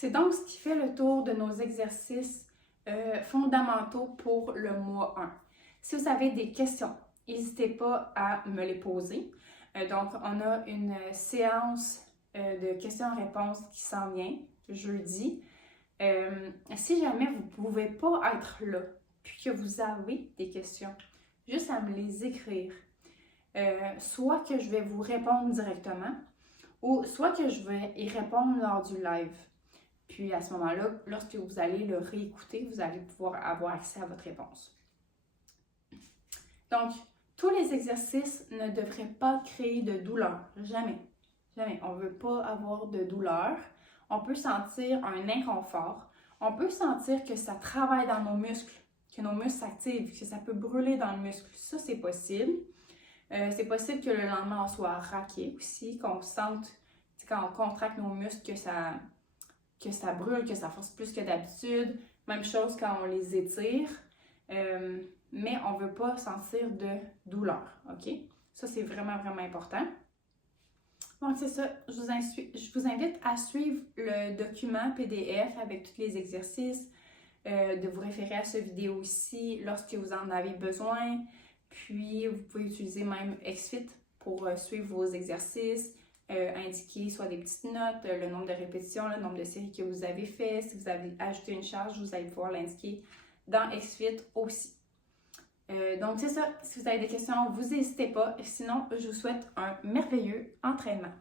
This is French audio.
C'est donc ce qui fait le tour de nos exercices fondamentaux pour le mois 1. Si vous avez des questions, n'hésitez pas à me les poser. Donc, on a une séance de questions-réponses qui s'en vient jeudi. Si jamais vous ne pouvez pas être là, puis que vous avez des questions, juste à me les écrire. Soit que je vais vous répondre directement, ou soit que je vais y répondre lors du live. Puis à ce moment-là, lorsque vous allez le réécouter, vous allez pouvoir avoir accès à votre réponse. Donc, tous les exercices ne devraient pas créer de douleur. Jamais. Jamais. On ne veut pas avoir de douleur. On peut sentir un inconfort. On peut sentir que ça travaille dans nos muscles, que nos muscles s'activent, que ça peut brûler dans le muscle. Ça, c'est possible. C'est possible que le lendemain, on soit raqué aussi, qu'on sente, quand on contracte nos muscles, que ça brûle, que ça force plus que d'habitude. Même chose quand on les étire. Mais on ne veut pas sentir de douleur, OK? Ça, c'est vraiment, vraiment important. Donc, c'est ça. Je vous invite à suivre le document PDF avec tous les exercices, de vous référer à cette vidéo ici lorsque vous en avez besoin. Puis, vous pouvez utiliser même XFIT pour suivre vos exercices, indiquer soit des petites notes, le nombre de répétitions, le nombre de séries que vous avez fait. Si vous avez ajouté une charge, vous allez pouvoir l'indiquer dans XFIT aussi. Donc, c'est ça. Si vous avez des questions, vous n'hésitez pas. Sinon, je vous souhaite un merveilleux entraînement.